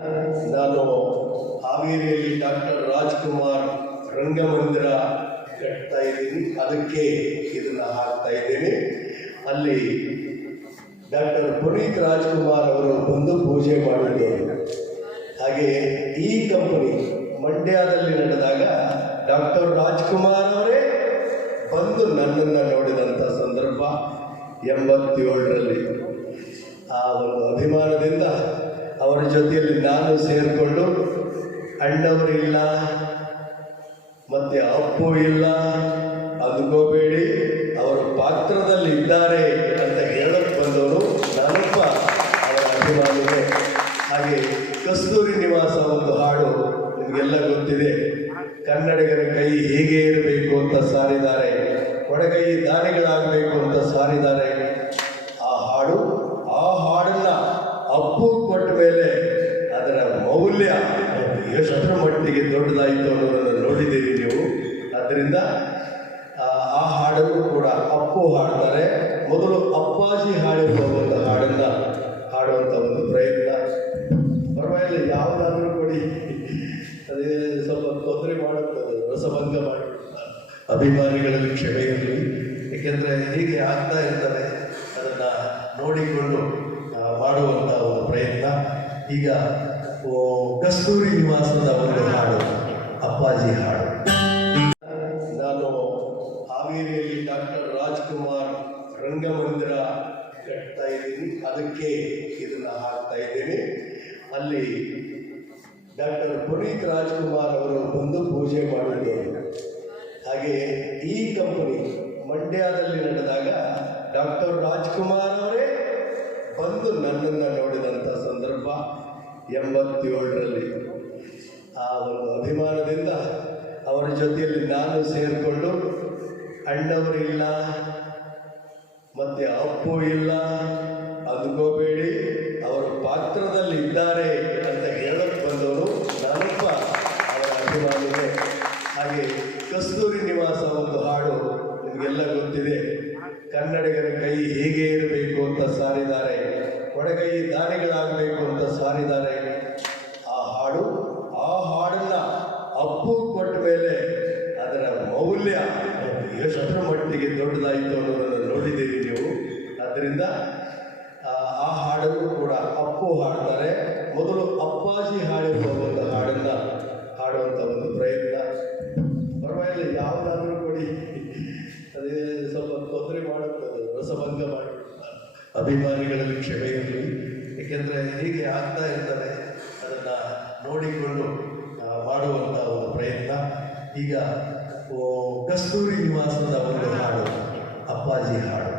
ನಾನು ಹಾವೇರಿಯಲ್ಲಿ ಡಾಕ್ಟರ್ ರಾಜ್ಕುಮಾರ್ ರಂಗಮಂದಿರ ಕಟ್ತಾ ಇದ್ದೀನಿ. ಅದಕ್ಕೆ ಇದನ್ನು ಹಾಕ್ತಾ ಇದ್ದೇನೆ. ಅಲ್ಲಿ ಡಾಕ್ಟರ್ ಪುನೀತ್ ರಾಜ್ಕುಮಾರ್ ಅವರು ಬಂದು ಪೂಜೆ ಮಾಡಿದ್ದರು. ಹಾಗೆ ಈ ಕಂಪನಿ ಮಂಡ್ಯದಲ್ಲಿ ನಡೆದಾಗ ಡಾಕ್ಟರ್ ರಾಜ್ಕುಮಾರ್ ಅವರೇ ಬಂದು ನನ್ನನ್ನು ನೋಡಿದಂಥ ಸಂದರ್ಭ ಎಂಬತ್ತೇಳರಲ್ಲಿ. ಆ ಒಂದು ಅಭಿಮಾನದಿಂದ ಅವರ ಜೊತೆಯಲ್ಲಿ ನಾನು ಸೇರಿಕೊಂಡು ಅಣ್ಣವರಿಲ್ಲ ಮತ್ತೆ ಅಪ್ಪು ಇಲ್ಲ, ಅಂದ್ಕೋಬೇಡಿ, ಅವರು ಪಾತ್ರದಲ್ಲಿ ಇದ್ದಾರೆ ಅಂತ ಹೇಳಕ್ ಬಂದವರು ನಾನಪ್ಪ ಅವರ ಅಭಿಮಾನಿಗೆ ಹಾಗೆ ಕಸ್ತೂರಿ ನಿವಾಸ ಒಂದು ಹಾಡು ನಿಮಗೆಲ್ಲ ಗೊತ್ತಿದೆ. ಕನ್ನಡಿಗರ ಕೈ ಹೇಗೆ ಇರಬೇಕು ಅಂತ ಸಾರಿದ್ದಾರೆ, ಕೊಡಗೈ ದಾನಿಗಳಾಗಬೇಕು ಅಂತ ಸಾರಿದ್ದಾರೆ. ಎಷ್ಟರ ಮಟ್ಟಿಗೆ ದೊಡ್ಡದಾಯಿತು ಅನ್ನೋದನ್ನು ನೋಡಿದ್ದೀರಿ ನೀವು. ಆದ್ದರಿಂದ, ಆ ಹಾಡನ್ನು ಕೂಡ ಅಪ್ಪು ಹಾಡ್ತಾರೆ. ಮೊದಲು ಅಪ್ಪಾಜಿ ಹಾಡಿರುವ ಒಂದು ಹಾಡನ್ನು ಹಾಡುವಂಥ ಒಂದು ಪ್ರಯತ್ನ. ಪರವಾಗಿಲ್ಲ, ಯಾವುದಾದ್ರೂ ಕೊಡಿ. ಅದೇ ಸ್ವಲ್ಪ ತೊಂದರೆ ಮಾಡುತ್ತದೆ ರಸಭಂಗ ಮಾಡಿ. ಅಭಿಮಾನಿಗಳಲ್ಲಿ ಕ್ಷಮೆ ಇರಲಿ. ಏಕೆಂದರೆ ಹೀಗೆ ಆಗ್ತಾ ಇರ್ತಾರೆ ಅದನ್ನು ನೋಡಿಕೊಂಡು ಮಾಡುವಂಥ ಒಂದು ಪ್ರಯತ್ನ. ಈಗ ಕಸ್ತೂರಿ ನಿವಾಸದ ಒಂದು ಹಾಡು, ಅಪ್ಪಾಜಿ ಹಾಡು. ನಾನು ಹಾವೇರಿಯಲ್ಲಿ ಡಾಕ್ಟರ್ ರಾಜ್ಕುಮಾರ್ ರಂಗಮಂದಿರ ಕಟ್ತಾ ಇದ್ದೀನಿ. ಅದಕ್ಕೆ ಇದನ್ನು ಹಾಕ್ತಾ ಇದ್ದೀನಿ. ಅಲ್ಲಿ ಡಾಕ್ಟರ್ ಪುನೀತ್ ರಾಜ್ಕುಮಾರ್ ಅವರು ಬಂದು ಪೂಜೆ ಮಾಡಿದ್ದೇವೆ ಹಾಗೆ ಈ ಕಂಪನಿ ಮಂಡ್ಯದಲ್ಲಿ ನಡೆದಾಗ ಡಾಕ್ಟರ್ ರಾಜ್ಕುಮಾರ್ ಅವರೇ ಬಂದು ನನ್ನನ್ನು ನೋಡಿದಂಥ ಸಂದರ್ಭ. ಎಂಬತ್ತೇಳರಲ್ಲಿ. ಆ ಒಂದು ಅಭಿಮಾನದಿಂದ ಅವರ ಜೊತೆಯಲ್ಲಿ ನಾನು ಸೇರಿಕೊಂಡು ಅಣ್ಣವರಿಲ್ಲ ಮತ್ತೆ ಅಪ್ಪು ಇಲ್ಲ, ಅಂದ್ಕೋಬೇಡಿ, ಅವರ ಪಾತ್ರದಲ್ಲಿ ಇದ್ದಾರೆ ಅಂತ ಹೇಳಕ್ ಬಂದವರು ನಾನಪ್ಪ ಅವರ ಅಭಿಮಾನಿಗೆ ಹಾಗೆ ಕಸ್ತೂರಿ ನಿವಾಸ ಒಂದು ಹಾಡು ನಿಮಗೆಲ್ಲ ಗೊತ್ತಿದೆ. ಕನ್ನಡಿಗರ ಕೈ ಹೇಗೆ ಇರಬೇಕು ಅಂತ ಸಾರಿದ್ದಾರೆ ಒಡಗೈ ದಾನಿಗಳಾಗಬೇಕು ಅಂತ ಸಾರಿದ್ದಾರೆ. ಮೇಲೆ ಅದರ ಮೌಲ್ಯ ಎಷ್ಟರ ಮಟ್ಟಿಗೆ ದೊಡ್ಡದಾಯಿತು ಅನ್ನೋದನ್ನು ನೋಡಿದ್ದೀರಿ ನೀವು. ಆದ್ದರಿಂದ, ಆ ಹಾಡನ್ನು ಕೂಡ ಅಪ್ಪು ಹಾಡ್ತಾರೆ. ಮೊದಲು ಅಪ್ಪಾಜಿ ಹಾಡಿರುವ ಒಂದು ಹಾಡನ್ನ ಹಾಡುವಂಥ ಒಂದು ಪ್ರಯತ್ನ. ಪರವಾಗಿಲ್ಲ, ಯಾವುದಾದ್ರೂ ಕೊಡಿ. ಅದೇ ಸ್ವಲ್ಪ ತೊಂದರೆ ಮಾಡುತ್ತೆ ರಸಭಂಗ ಮಾಡಿ. ಅಭಿಮಾನಿಗಳಲ್ಲಿ ಕ್ಷಮೆ ಇರಲಿ ಏಕೆಂದರೆ ಹೀಗೆ ಆಗ್ತಾ ಇರ್ತಾರೆ ಅದನ್ನು ನೋಡಿಕೊಂಡು ಮಾಡುವಂಥ ಒಂದು ಪ್ರಯತ್ನ. ಈಗ ಕಸ್ತೂರಿ ನಿವಾಸದ ಒಂದು ಹಾಡು ಅಪ್ಪಾಜಿ ಹಾಡು.